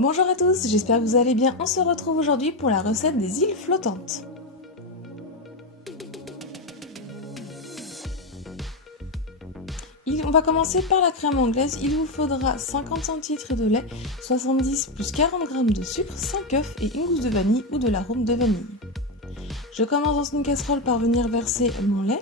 Bonjour à tous, j'espère que vous allez bien. On se retrouve aujourd'hui pour la recette des îles flottantes. On va commencer par la crème anglaise. Il vous faudra 50 centilitres de lait, 70 plus 40 g de sucre, 5 œufs et une gousse de vanille ou de l'arôme de vanille. Je commence dans une casserole par venir verser mon lait.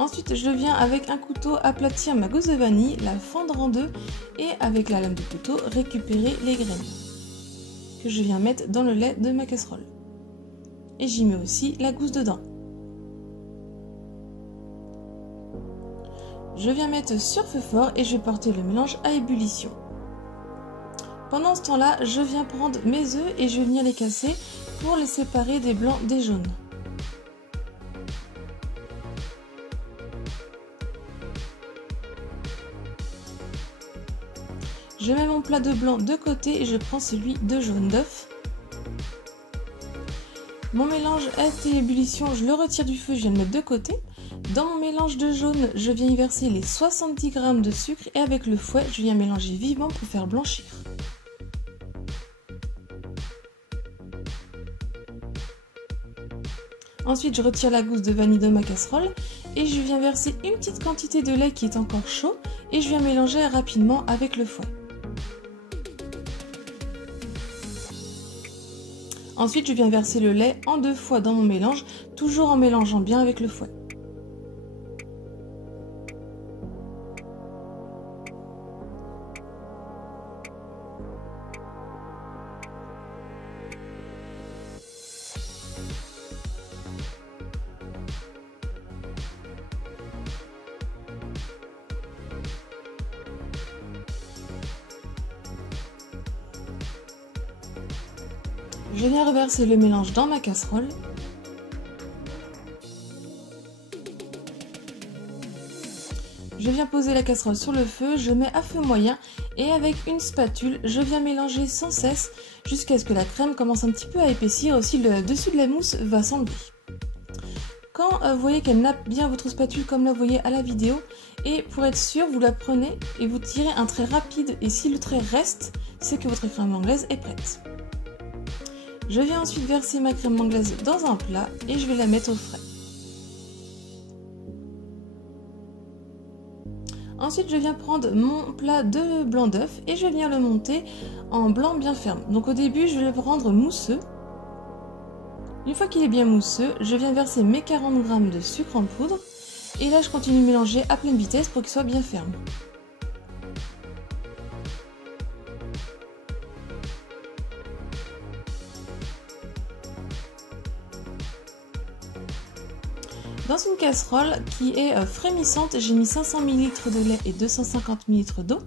Ensuite, je viens avec un couteau aplatir ma gousse de vanille, la fendre en deux et avec la lame de couteau récupérer les graines que je viens mettre dans le lait de ma casserole. Et j'y mets aussi la gousse dedans. Je viens mettre sur feu fort et je vais porter le mélange à ébullition. Pendant ce temps-là, je viens prendre mes œufs et je vais venir les casser pour les séparer des blancs des jaunes. Je mets mon plat de blanc de côté et je prends celui de jaune d'œuf. Mon mélange a été ébullition, je le retire du feu, je viens le mettre de côté. Dans mon mélange de jaune, je viens y verser les 70 g de sucre et avec le fouet, je viens mélanger vivement pour faire blanchir. Ensuite, je retire la gousse de vanille de ma casserole et je viens verser une petite quantité de lait qui est encore chaud et je viens mélanger rapidement avec le fouet. Ensuite, je viens verser le lait en 2 fois dans mon mélange, toujours en mélangeant bien avec le fouet. Je viens reverser le mélange dans ma casserole. Je viens poser la casserole sur le feu, je mets à feu moyen et avec une spatule, je viens mélanger sans cesse jusqu'à ce que la crème commence un petit peu à épaissir. Aussi, le dessus de la mousse va s'enlever. Quand vous voyez qu'elle nappe bien votre spatule comme la voyez à la vidéo, et pour être sûr, vous la prenez et vous tirez un trait rapide et si le trait reste, c'est que votre crème anglaise est prête. Je viens ensuite verser ma crème anglaise dans un plat et je vais la mettre au frais. Ensuite, je viens prendre mon plat de blanc d'œuf et je vais venir le monter en blanc bien ferme. Donc au début, je vais le rendre mousseux. Une fois qu'il est bien mousseux, je viens verser mes 40 g de sucre en poudre. Et là, je continue de mélanger à pleine vitesse pour qu'il soit bien ferme. Dans une casserole qui est frémissante, j'ai mis 500 ml de lait et 250 ml d'eau.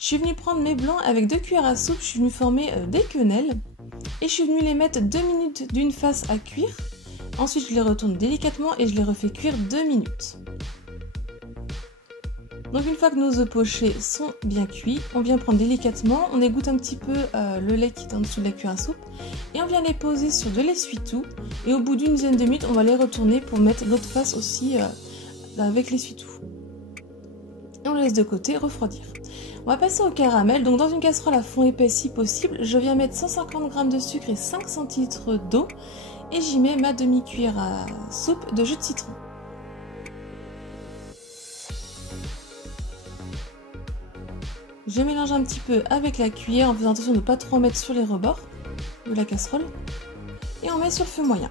Je suis venue prendre mes blancs avec 2 cuillères à soupe, je suis venue former des quenelles. Et je suis venue les mettre 2 minutes d'une face à cuire. Ensuite, je les retourne délicatement et je les refais cuire 2 minutes. Donc une fois que nos œufs pochés sont bien cuits, on vient prendre délicatement, on égoutte un petit peu le lait qui est en dessous de la cuillère à soupe et on vient les poser sur de l'essuie-tout et au bout d'une dizaine de minutes, on va les retourner pour mettre l'autre face aussi avec l'essuie-tout. Et on le laisse de côté refroidir. On va passer au caramel, donc dans une casserole à fond épais si possible, je viens mettre 150 g de sucre et 5 centilitres d'eau et j'y mets ma demi-cuillère à soupe de jus de citron. Je mélange un petit peu avec la cuillère en faisant attention de ne pas trop en mettre sur les rebords de la casserole. Et on met sur le feu moyen.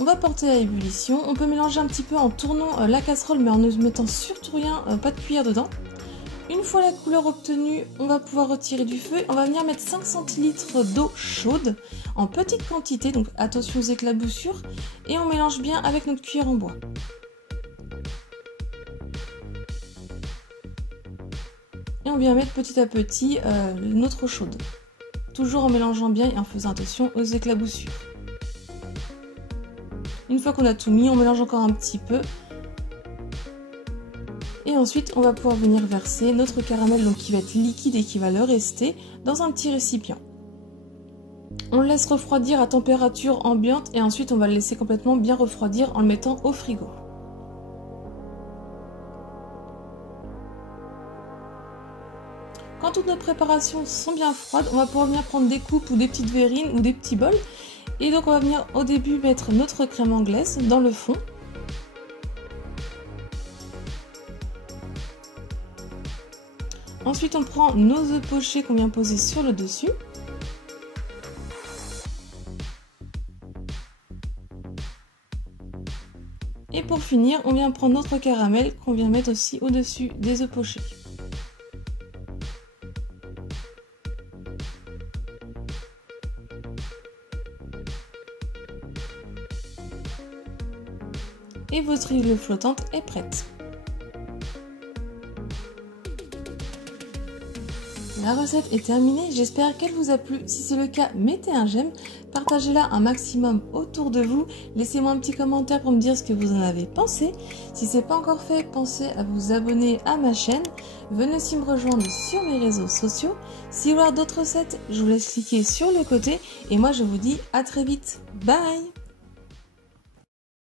On va porter à ébullition. On peut mélanger un petit peu en tournant la casserole mais en ne mettant surtout rien, pas de cuillère dedans. Une fois la couleur obtenue, on va pouvoir retirer du feu. On va venir mettre 5 centilitres d'eau chaude en petite quantité, donc attention aux éclaboussures. Et on mélange bien avec notre cuillère en bois. Et on vient mettre petit à petit notre eau chaude. Toujours en mélangeant bien et en faisant attention aux éclaboussures. Une fois qu'on a tout mis, on mélange encore un petit peu. Et ensuite, on va pouvoir venir verser notre caramel donc qui va être liquide et qui va le rester dans un petit récipient. On le laisse refroidir à température ambiante et ensuite on va le laisser complètement bien refroidir en le mettant au frigo. Quand toutes nos préparations sont bien froides, on va pouvoir venir prendre des coupes ou des petites verrines ou des petits bols. Et donc on va venir au début mettre notre crème anglaise dans le fond. Ensuite on prend nos œufs pochés qu'on vient poser sur le dessus. Et pour finir, on vient prendre notre caramel qu'on vient mettre aussi au-dessus des œufs pochés. Et votre huile flottante est prête. La recette est terminée, j'espère qu'elle vous a plu. Si c'est le cas, mettez un j'aime, partagez-la un maximum autour de vous. Laissez-moi un petit commentaire pour me dire ce que vous en avez pensé. Si ce n'est pas encore fait, pensez à vous abonner à ma chaîne. Venez aussi me rejoindre sur mes réseaux sociaux. Si vous voulez d'autres recettes, je vous laisse cliquer sur le côté. Et moi, je vous dis à très vite. Bye!